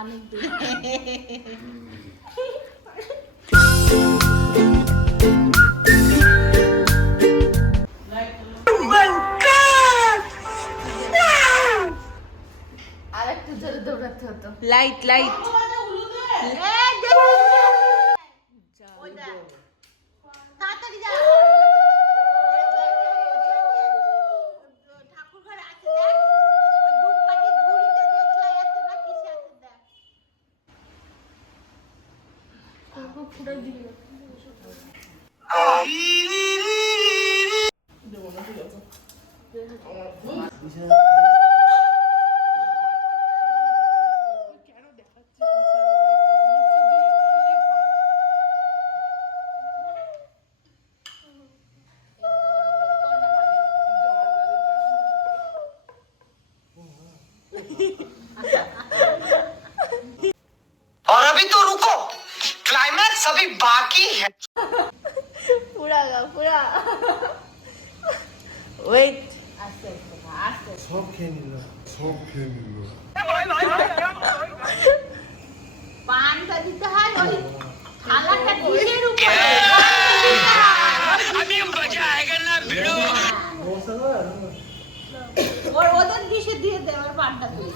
অনেক আর একটু জোরে দৌড়াতে হতো। লাইট লাইট তাড়াতাড়ি যা। ঠাকুর ঘরে আছে দেখ, ওই ধূপকাঠির ঝুড়িতে দেখলাই আছে না কিসে আছে দেখ। তারপর পুরো দিল। और अभी तो रुको, क्लाइमैक्स अभी बाकी है। পুরা গা পুরা। ওয়েট, আস্তে আস্তে সব খেয়ে নিল, সব খেয়ে নিল। পানটা দিতে হয় ওই থালাটা ডিশের উপরে। अभी मजा आएगा ना भिड़ो। ওদের ডিশে দিয়ে দে আমার পানটা তুই।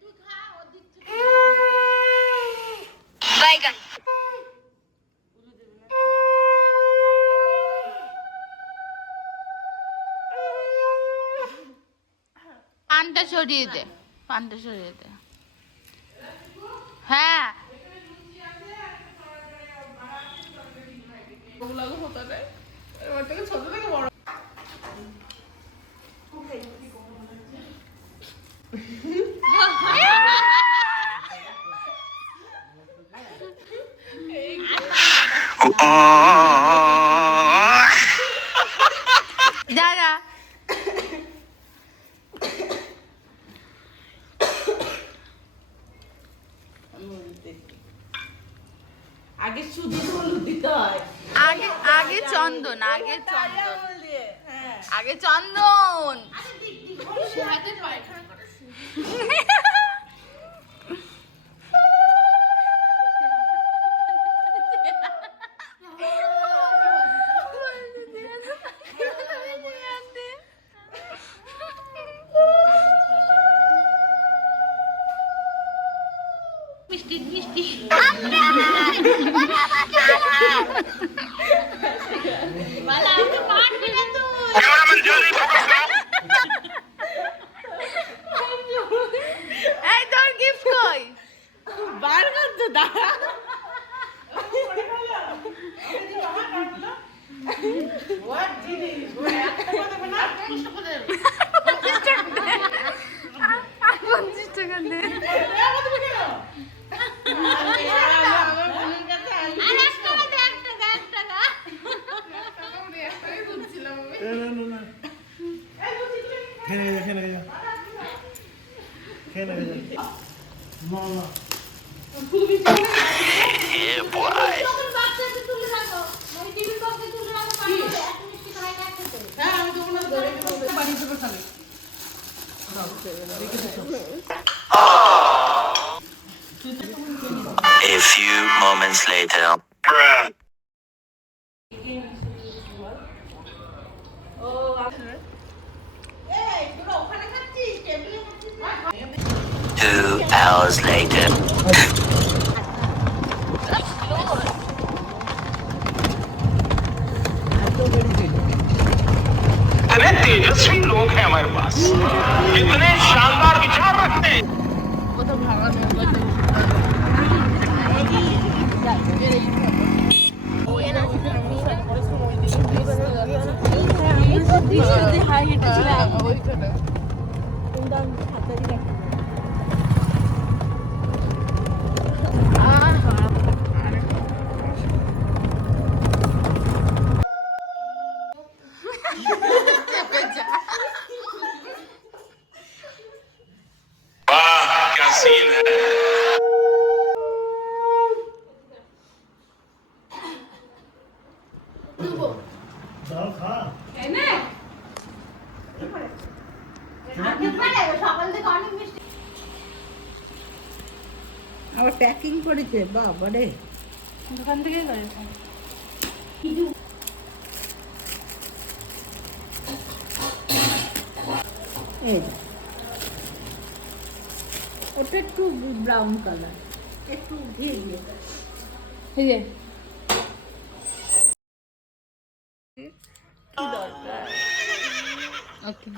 তুই খা, ও দিচ্ছে। পানটা সরিয়ে দে, পানটা সরিয়ে দে। হ্যাঁ যা যা। আগে শুধু হলুদ দিতে হয়, আগে আগে চন্দন, আগে চন্দন, আগে চন্দন। মিষ্টি মিষ্টি বালা আমাকে মারবি না তুই। এই তোর গিফট কই? বার কর তো দাঁড়া। A few moments later. Two hours later. इतने तेजस्वी लोग हैं हमारे पास, इतने शानदार विचार रखते हैं। वाह क्या सीन है। প্যাকিং করেছে বাবা রে। দোকান থেকেই করেছে। এই যে। ওটা একটু ব্রাউন কালার, একটু ঘি দিয়ে দাও। এই যে কি দরকার? ওকে